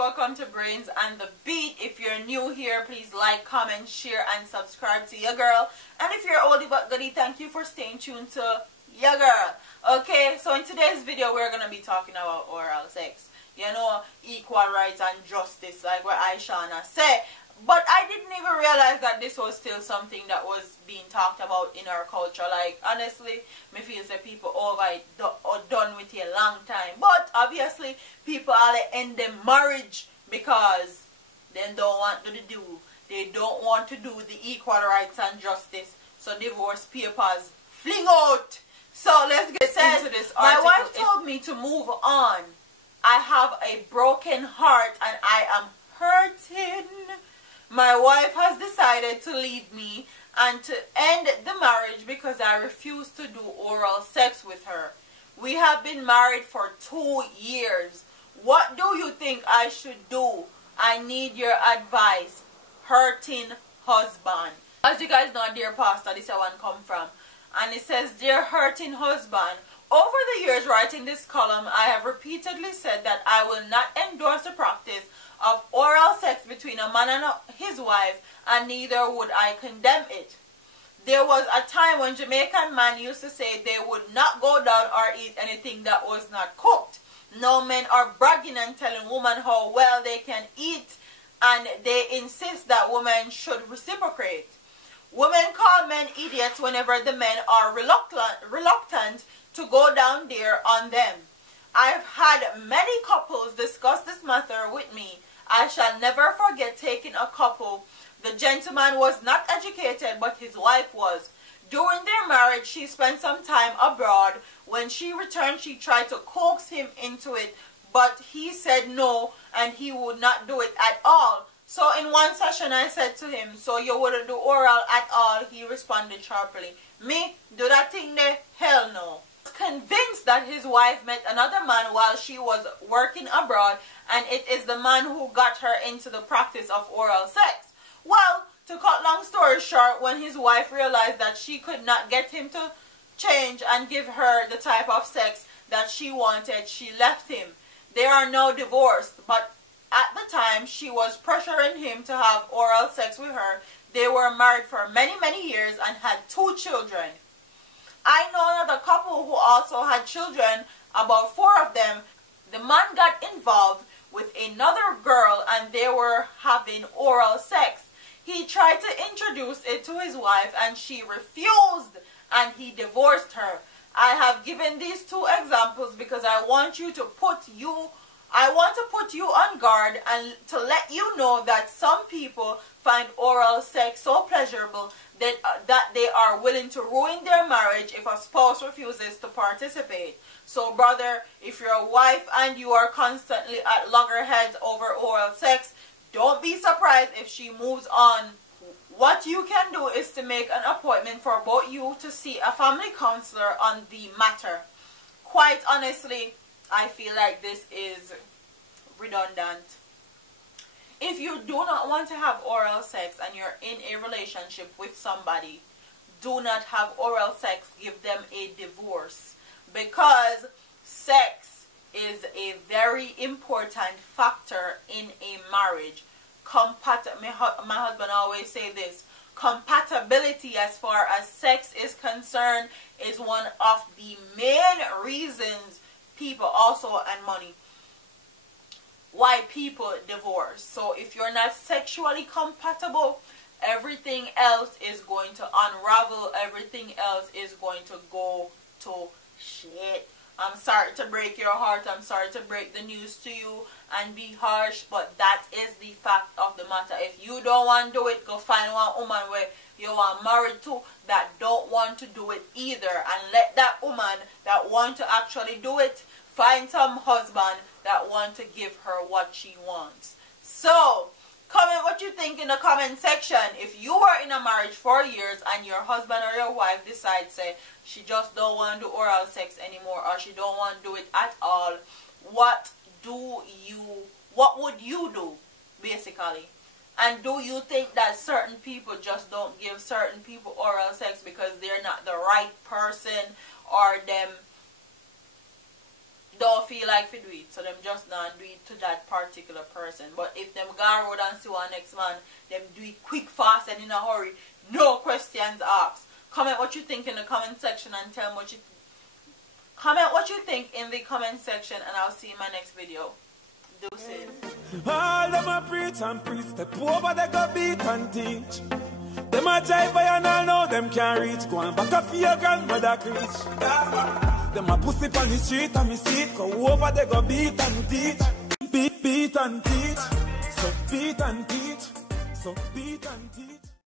welcome to Brains and the Beat. If you're new here, please like, comment, share, and subscribe to your girl. And if you're oldie but goodie, thank you for staying tuned to your girl. Okay, so in today's video, we're going to be talking about oral sex. You know, equal rights and justice, like what Aishana say. But I didn't even realize that this was still something that was being talked about in our culture. Like, honestly, me feel that people over it done with it a long time. But obviously, people are end their marriage because they don't want to do. They don't want to do the equal rights and justice. So divorce papers fling out. So let's get into this article. My wife told me to move on. I have a broken heart and I am hurting. My wife has decided to leave me and to end the marriage because I refuse to do oral sex with her. We have been married for 2 years. What do you think I should do? I need your advice. Hurting husband. As you guys know, dear pastor, this is where one come from. And it says, dear hurting husband, over the years writing this column, I have repeatedly said that I will not endorse the practice of oral sex between a man and his wife, and neither would I condemn it. There was a time when Jamaican men used to say they would not go down or eat anything that was not cooked. Now men are bragging and telling women how well they can eat, and they insist that women should reciprocate. Women call men idiots whenever the men are reluctant to go down there on them. I've had many couples discuss this matter with me. I shall never forget taking a couple. The gentleman was not educated, but his wife was. During their marriage, she spent some time abroad. When she returned, she tried to coax him into it, but he said no, and he would not do it at all. So in one session, I said to him, so you wouldn't do oral at all? He responded sharply, me? Do that thing there? Hell no. Convinced that his wife met another man while she was working abroad, and it is the man who got her into the practice of oral sex. Well, to cut long story short, when his wife realized that she could not get him to change and give her the type of sex that she wanted, she left him. They are now divorced, but at the time she was pressuring him to have oral sex with her. They were married for many, many years and had 2 children. I know another couple who also had children, about 4 of them. The man got involved with another girl and they were having oral sex. He tried to introduce it to his wife and she refused, and he divorced her. I have given these 2 examples because I want to put you on guard and to let you know that some people find oral sex so pleasurable that they are willing to ruin their marriage if a spouse refuses to participate. So brother, if your wife and you are constantly at loggerheads over oral sex, don't be surprised if she moves on. What you can do is to make an appointment for both you to see a family counselor on the matter. Quite honestly, I feel like this is redundant. If you do not want to have oral sex and you're in a relationship with somebody, do not have oral sex. Give them a divorce, because sex is a very important factor in a marriage. My husband always say this. Compatibility as far as sex is concerned is one of the main reasons people also, and money, why people divorce. So if you're not sexually compatible, everything else is going to unravel. Everything else is going to go to shit. I'm sorry to break your heart. I'm sorry to break the news to you and be harsh, but that is the fact of the matter. If you don't want to do it, go find one woman where you are married to that don't want to do it either, and let that woman that want to actually do it find some husband that want to give her what she wants. So comment what you think in the comment section. If you are in a marriage for years and your husband or your wife decides, say, she just don't want to do oral sex anymore, or she don't want to do it at all, what would you do, basically? And do you think that certain people just don't give certain people oral sex because they're not the right person, or them don't feel like to do it, so them just not do it to that particular person. But if them go road and see one next man, them do it quick, fast, and in a hurry, no questions asked. Comment what you think in the comment section and tell me what you comment what you think in the comment section, and I'll see you in my next video. Deuces. All them a preach and preach, step over they go beat and teach. Them a jive by and all know them can't reach. Go on back up for your grandmother preach. Them a pussy on the street and me see it. Go over they go beat and teach. Beat and teach. So beat and teach. So beat and teach.